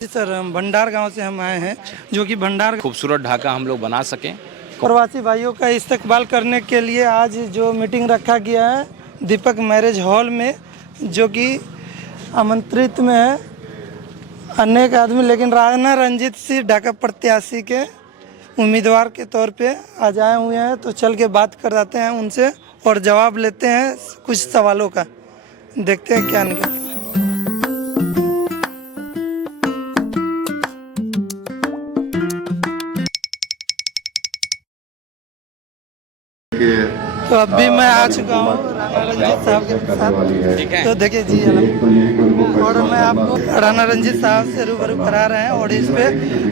Sir हम भंडार गांव से हम आए हैं, जो कि भंडार खूबसूरत ढाका हम लोग बना सकें। प्रवासी भाइयों का इस्तकबाल करने के लिए आज जो मीटिंग रखा गया है दीपक मैरिज हॉल में, जो कि आमंत्रित में है अनेक आदमी, लेकिन राणा रंजीत सिंह ढाका प्रत्याशी के उम्मीदवार के तौर पे आज आए हुए हैं। तो चल के बात कराते हैं उनसे और जवाब लेते हैं कुछ सवालों का। देखते हैं क्या निकलता है। तो अभी मैं आ चुका हूँ राणा रंजीत साहब के साथ। तो देखिए जी, और मैं आपको राणा रंजीत साहब से रूबरू करा रहे हैं और इस पे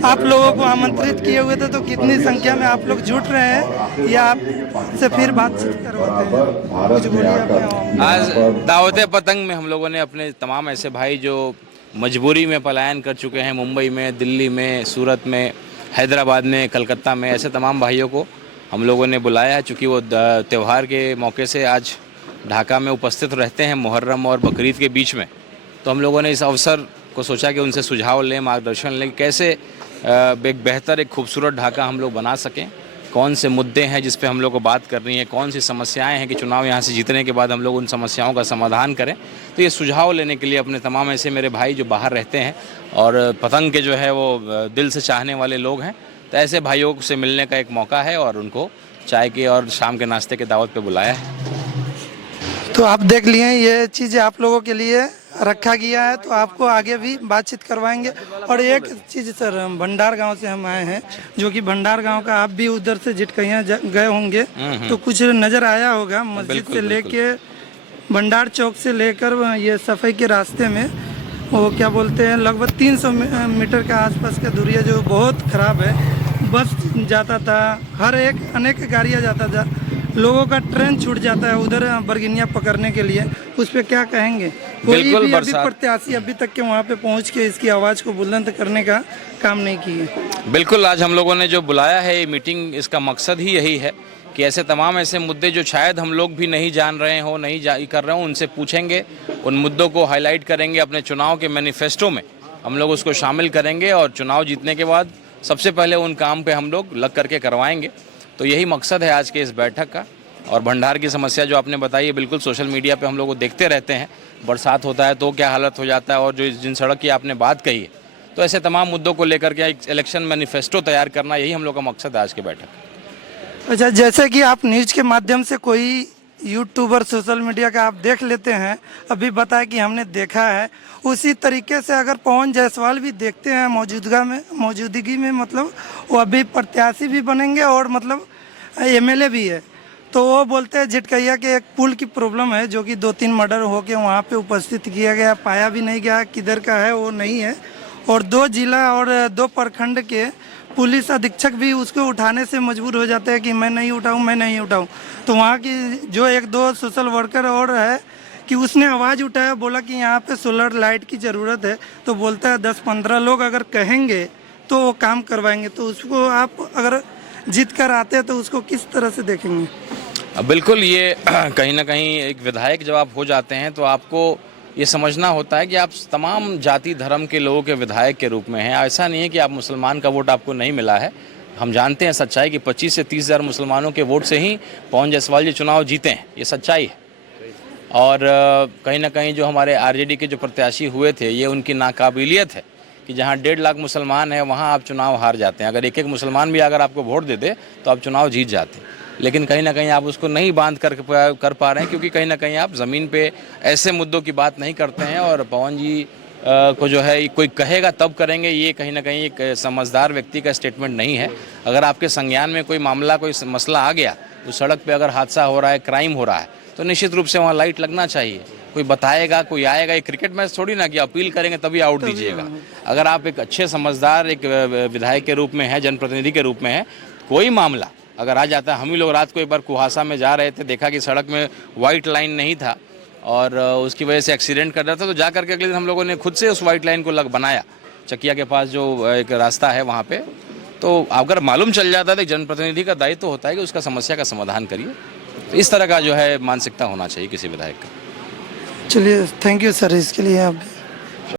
आप लोगों को आमंत्रित किए हुए थे। तो कितनी संख्या में आप लोग जुट रहे हैं या आपसे फिर बातचीत करवाते हैं, कुछ बोलिए अपने। आज दावते पतंग में हम लोगों ने अपने तमाम ऐसे भाई जो मजबूरी में पलायन कर चुके हैं, मुंबई में, दिल्ली में, सूरत में, हैदराबाद में, कलकत्ता में, ऐसे तमाम भाइयों को हम लोगों ने बुलाया है। चूँकि वो त्यौहार के मौके से आज ढाका में उपस्थित रहते हैं मुहर्रम और बकरीद के बीच में। तो हम लोगों ने इस अवसर को सोचा कि उनसे सुझाव लें, मार्गदर्शन लें, कैसे एक बेहतर, एक खूबसूरत ढाका हम लोग बना सकें। कौन से मुद्दे हैं जिस पे हम लोग को बात करनी है, कौन सी समस्याएं हैं कि चुनाव यहाँ से जीतने के बाद हम लोग उन समस्याओं का समाधान करें। तो ये सुझाव लेने के लिए अपने तमाम ऐसे मेरे भाई जो बाहर रहते हैं और पतंग के जो है वो दिल से चाहने वाले लोग हैं, तो ऐसे भाइयों से मिलने का एक मौका है और उनको चाय के और शाम के नाश्ते के दावत पे बुलाया है। तो आप देख लिए ये चीज़ें आप लोगों के लिए रखा गया है, तो आपको आगे भी बातचीत करवाएंगे। और एक चीज़ सर, भंडार गांव से हम आए हैं, जो कि भंडार गांव का आप भी उधर से जिटकैया गए होंगे तो कुछ नज़र आया होगा। मस्जिद से लेके भंडार चौक से लेकर ये सफाई के रास्ते में वो क्या बोलते हैं, लगभग 300 मीटर का आसपास का दूरिया जो बहुत ख़राब है। बस जाता था, हर एक अनेक गाड़ियाँ जाता था, लोगों का ट्रेन छूट जाता है उधर बरगिनिया पकड़ने के लिए। उस पर क्या कहेंगे? कोई भी अभी प्रत्याशी अभी तक के वहाँ पे पहुँच के इसकी आवाज़ को बुलंद करने का काम नहीं किए। बिल्कुल, आज हम लोगों ने जो बुलाया है ये मीटिंग, इसका मकसद ही यही है कि ऐसे तमाम ऐसे मुद्दे जो शायद हम लोग भी नहीं जान रहे हो, नहीं कर रहे हो, उनसे पूछेंगे, उन मुद्दों को हाईलाइट करेंगे, अपने चुनाव के मैनिफेस्टो में हम लोग उसको शामिल करेंगे और चुनाव जीतने के बाद सबसे पहले उन काम पे हम लोग लग करके करवाएंगे। तो यही मकसद है आज के इस बैठक का। और भंडार की समस्या जो आपने बताई है, बिल्कुल सोशल मीडिया पे हम लोग को देखते रहते हैं, बरसात होता है तो क्या हालत हो जाता है, और जो जिन सड़क की आपने बात कही है, तो ऐसे तमाम मुद्दों को लेकर के एक इलेक्शन मैनिफेस्टो तैयार करना, यही हम लोग का मकसद है आज के बैठक। अच्छा, जैसे कि आप न्यूज़ के माध्यम से कोई यूट्यूबर, सोशल मीडिया का आप देख लेते हैं, अभी बताया कि हमने देखा है, उसी तरीके से अगर पवन जायसवाल भी देखते हैं मौजूदगी में, मतलब वो अभी प्रत्याशी भी बनेंगे और मतलब एमएलए भी है। तो वो बोलते हैं जिटकैया के एक पुल की प्रॉब्लम है, जो कि 2-3 मर्डर हो के वहाँ पे उपस्थित किया गया, पाया भी नहीं गया किधर का है वो नहीं है। और 2 जिला और 2 प्रखंड के पुलिस अधीक्षक भी उसको उठाने से मजबूर हो जाते हैं कि मैं नहीं उठाऊं। तो वहाँ की जो 1-2 सोशल वर्कर और है कि उसने आवाज़ उठाया, बोला कि यहाँ पे सोलर लाइट की ज़रूरत है। तो बोलता है 10-15 लोग अगर कहेंगे तो वो काम करवाएंगे। तो उसको आप अगर जीत कर आते हैं तो उसको किस तरह से देखेंगे? बिल्कुल, ये कहीं ना कहीं एक विधायक जब आप हो जाते हैं तो आपको ये समझना होता है कि आप तमाम जाति धर्म के लोगों के विधायक के रूप में हैं। ऐसा नहीं है कि आप मुसलमान का वोट आपको नहीं मिला है। हम जानते हैं सच्चाई कि 25 से 30 हज़ार मुसलमानों के वोट से ही पवन जायसवाल जी चुनाव जीते हैं, ये सच्चाई है। और कहीं ना कहीं जो हमारे आरजेडी के जो प्रत्याशी हुए थे, ये उनकी नाकाबिलियत है कि जहाँ 1.5 लाख मुसलमान है वहाँ आप चुनाव हार जाते हैं। अगर एक मुसलमान भी अगर आपको वोट दे दे तो आप चुनाव जीत जाते हैं, लेकिन कहीं ना कहीं आप उसको नहीं बांध कर पा रहे हैं, क्योंकि कहीं ना कहीं आप ज़मीन पे ऐसे मुद्दों की बात नहीं करते हैं। और पवन जी को जो है कोई कहेगा तब करेंगे, ये कहीं ना कहीं एक समझदार व्यक्ति का स्टेटमेंट नहीं है। अगर आपके संज्ञान में कोई मामला, कोई मसला आ गया, उस सड़क पे अगर हादसा हो रहा है, क्राइम हो रहा है, तो निश्चित रूप से वहाँ लाइट लगना चाहिए। कोई बताएगा, कोई आएगा। एक क्रिकेट मैच थोड़ी ना कि अपील करेंगे तभी आउट दीजिएगा। अगर आप एक अच्छे समझदार एक विधायक के रूप में हैं, जनप्रतिनिधि के रूप में हैं, कोई मामला अगर आ जाता है। हम ही लोग रात को एक बार कुहासा में जा रहे थे, देखा कि सड़क में वाइट लाइन नहीं था और उसकी वजह से एक्सीडेंट कर रहा था। तो जा करके अगले दिन हम लोगों ने खुद से उस वाइट लाइन को बनाया, चकिया के पास जो एक रास्ता है वहाँ पे। तो अगर मालूम चल जाता है तो जनप्रतिनिधि का दायित्व तो होता है कि उसका समस्या का समाधान करिए। तो इस तरह का जो है मानसिकता होना चाहिए किसी विधायक का। चलिए, थैंक यू सर इसके लिए। आप